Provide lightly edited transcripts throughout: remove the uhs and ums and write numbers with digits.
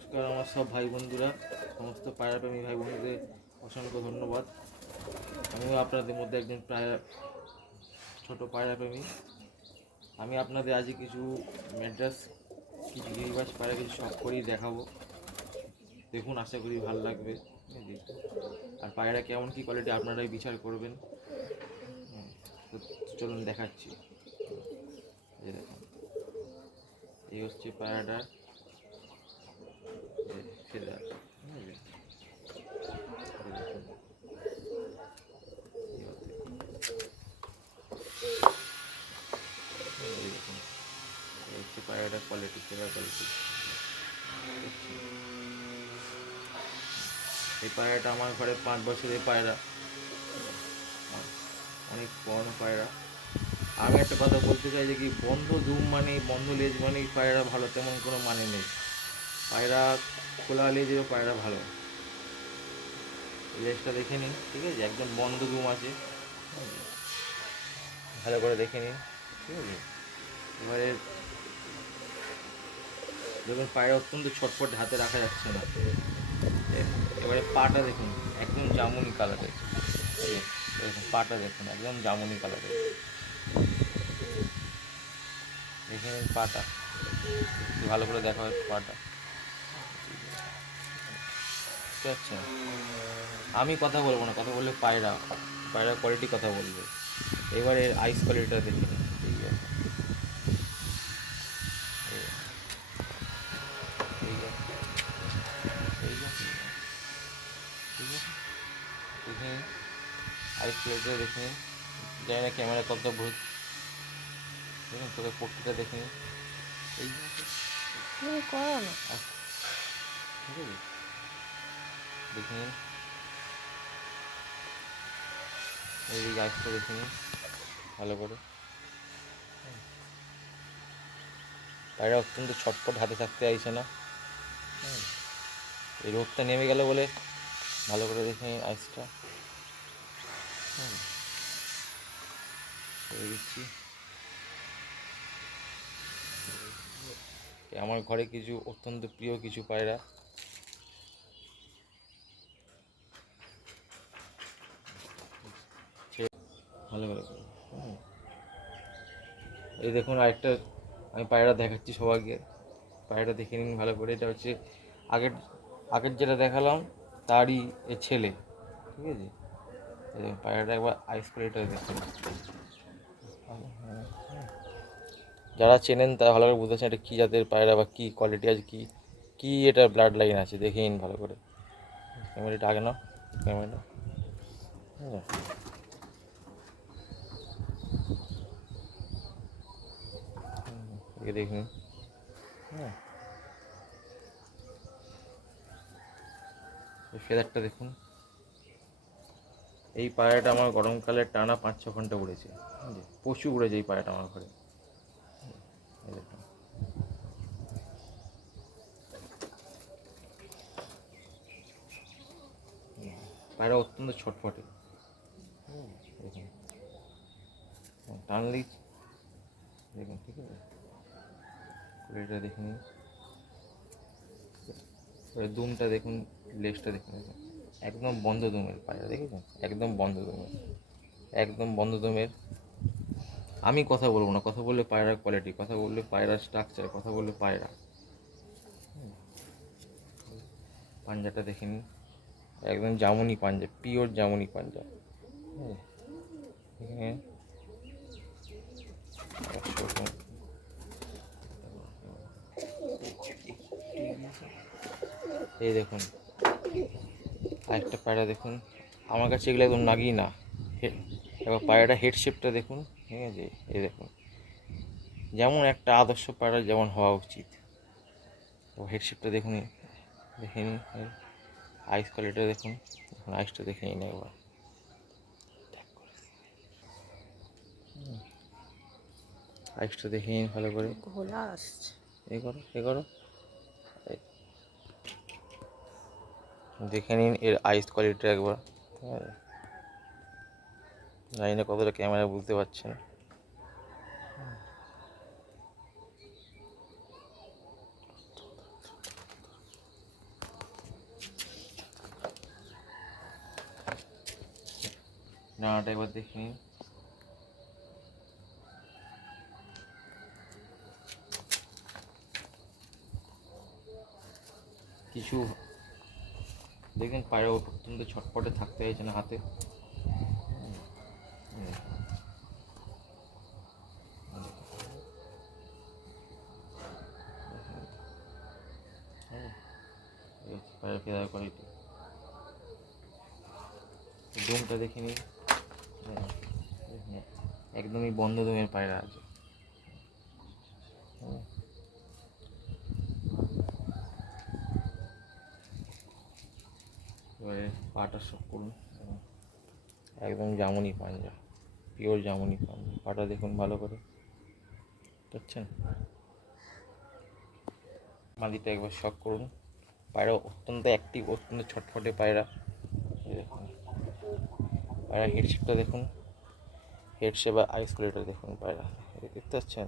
নমস্কার আমার সব ভাই বন্ধুরা, সমস্ত পায়রাপ্রেমী ভাই বন্ধুদের অসংখ্য ধন্যবাদ। আমিও আপনাদের মধ্যে একজন ছোট পায়রাপ্রেমী। আমি আপনাদের আজকে কিছু ম্যাড্রাস, কিছু গিরিবাজ পায়রা কিছু শখ করেই দেখাবো। দেখুন, আশা করি ভালো লাগবে। আর পায়রা কেমন কী কোয়ালিটি আপনারাই বিচার করবেন। তো চলুন দেখাচ্ছি। এই দেখুন, এই হচ্ছে পায়রাটা। পায়রাটার কোয়ালিটি, সেরা কোয়ালিটি। এই পায়রাটা আমার ঘরে 5 বছরের পায়রা, অনেক পুরনো পায়রা। আমি একটা কথা বলতে চাই যে কি, বন্ধ দুম মানে, বন্ধ লেজ মানে পায়রা ভালো, তেমন কোনো মানে নেই। পায়রা খোলা লেজেও পায়রা ভালো। লেজটা দেখে নিন, ঠিক আছে? একদম বন্ধ দুম আছে, ভালো করে দেখে নিন, ঠিক আছে? এবারে দেখুন, পায়রা অত্যন্ত ছটফট, হাতে রাখা যাচ্ছে না। এবারে পাটা দেখুন, একদম জামুনি কালারের। দেখুন পাটা দেখুন, একদম জামুনি কালারের। দেখে নিন পাটা, ভালো করে দেখা হয় পাটা, বুঝতে পারছেন? আমি কথা বলবো না, কথা বললে পায়রা কোয়ালিটি কথা বলবে। এবারে আইস কোয়ালিটিটা দেখে নিন, ঠিক আছে? এই যে, এই যে, ঠিক আছে, দেখে নিন আইস কোয়ালিটিটা দেখে নিন। জানি না ক্যামেরা কতটা ভুল, দেখুন চোখের পট্টিটা দেখে নিন। এই করো না, ঠিক আছে, দেখে নিন। এই যে আইসটা দেখে নিন ভালো করে। পায়রা অত্যন্ত ছটফট, হাতে থাকতে চাইছে না। এই রোদটা নেমে গেল বলে ভালো করে দেখে নিন আইসটা। দিচ্ছি। আমার ঘরে কিছু অত্যন্ত প্রিয় কিছু পায়রা, ভালো করে। এই দেখুন আরেকটা আমি পায়রা দেখাচ্ছি সবাইকে, পায়রাটা দেখে নিন ভালো করে। এটা হচ্ছে আগের আগের যেটা দেখালাম তারই ছেলে, ঠিক আছে? এই দেখুন পায়রাটা একবার আইস কোয়ালিটিটা দেখুন। যারা চেনেন তারা ভালো করে বুঝতে পারছেন এটা কী জাতের পায়রা বা কী কোয়ালিটি আছে, কী এটার ব্লাড লাইন আছে, দেখে নিন ভালো করে। ক্যামেরাটা আগে নাও, ক্যামেরাটা, হ্যাঁ, একে দেখুন। হ্যাঁ, এই ফেদারটা দেখুন। এই পায়রাটা আমার গরমকালে টানা 5-6 ঘন্টা উড়েছে, প্রচুর উড়েছে এই পায়রাটা আমার ঘরে। এই দেখুন, পায়রা অত্যন্ত ছটফটে, দেখুন টানলেই দেখুন, ঠিক আছে? এটা দেখে নিন, দুমটা দেখুন, লেজটা দেখুন, একদম বন্ধ দুমের পায়রা, দেখেছেন? একদম বন্ধ দুমের, একদম বন্ধ দুমের। আমি কথা বলবো না, কথা বললে পায়রার কোয়ালিটি, কথা বললে পায়রার স্ট্রাকচার, কথা বললে পায়রা। পাঞ্জাটা দেখে নিন, একদম জামুনি পাঞ্জা, পিওর জামুনি পাঞ্জা। হ্যাঁ, এই দেখুন আরেকটা পায়রা দেখুন, আমার কাছে এগুলো একদম নাগি না। এবার পায়রাটা হেড শেপটা দেখুন, ঠিক আছে? এই দেখুন, যেমন একটা আদর্শ পায়রা যেমন হওয়া উচিত। ও হেড শেপটা দেখুন, দেখে নিন। আইস কোয়ালিটিটা দেখুন, এখন আইসটা দেখে নিন একবার। আইসটা দেখে নিন ভালো করে। ঘোলা আসছে, এ করো দেখে নিন এর আইস কোয়ালিটিটা একবার। হ্যাঁ, জানি না কতটা ক্যামেরা বুঝতে পারছেন। ডানাটা একবার দেখে নিন। কিছু দেখবেন পায়রা অত্যন্ত ছটপটে থাকতে চাইছে না হাতে। পায়রা ফেরার কোয়ালিটি, দমটা দেখে নিন। একদমই বন্ধ দমের পায়রা আছে। এবারে পাটা শক করুন, একদম জামুনি পাঞ্জা, পিওর জামুনি পাঞ্জা। পাটা দেখুন ভালো করে, বুঝছেন? মাদিটা একবার শক করুন। পায়রা অত্যন্ত অ্যাক্টিভ, অত্যন্ত ছটফটে পায়রা। দেখুন পায়রা হেডশেপটা দেখুন, হেডশেপ বা আইস কোয়ালিটি দেখুন পায়রা, দেখতে পাচ্ছেন?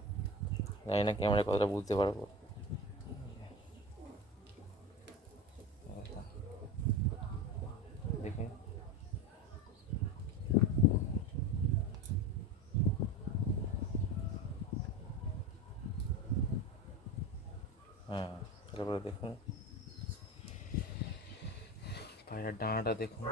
জানি না ক্যামেরা কতটা বুঝতে পারবো। দেখুন হ্যাঁ, তারপরে দেখুন পায়রার ডানাটা দেখুন।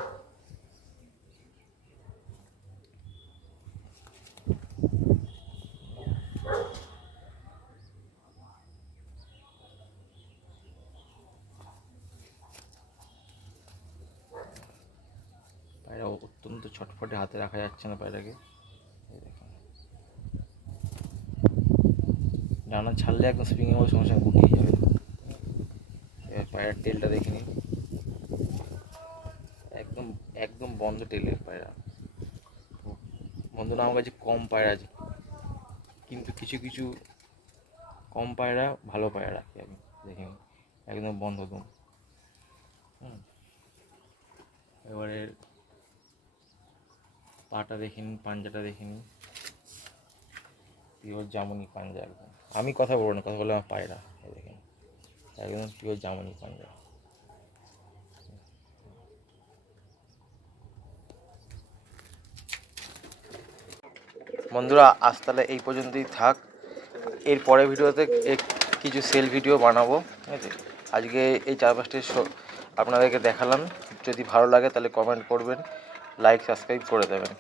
পায়রা অত্যন্ত ছটফটে, হাতে রাখা যাচ্ছে না পায়রাকে। দেখুন ডানা ছাড়লে একদম স্প্রিংয়ের মতো সঙ্গে সঙ্গে গুটিয়ে যাবে। এবার পায়রার টেলটা দেখে নিন, একদম একদম বন্ধ টেলের পায়রা। বন্ধুরা, আমার কাছে কম পায়রা আছে, কিন্তু কিছু কিছু কম পায়রা ভালো পায়রা রাখি আমি। দেখে নিন একদম বন্ধ দম। এবারে পাটা দেখে নিন, পাঞ্জাটা দেখে নিন, পিওর জামুনি পাঞ্জা একদম। আমি কথা বলবো না, কথা বলে আমার পায়রা। দেখেন একদম পিওর জামুনি পাঞ্জা। বন্ধুরা, আজ তাহলে এই পর্যন্তই থাক। এর পরের ভিডিওতে কিছু সেল ভিডিও বানাবো, ঠিক আছে? আজকে এই 4-5টি আপনাদেরকে দেখালাম। যদি ভালো লাগে তাহলে কমেন্ট করবেন, লাইক সাবস্ক্রাইব করে দেবেন।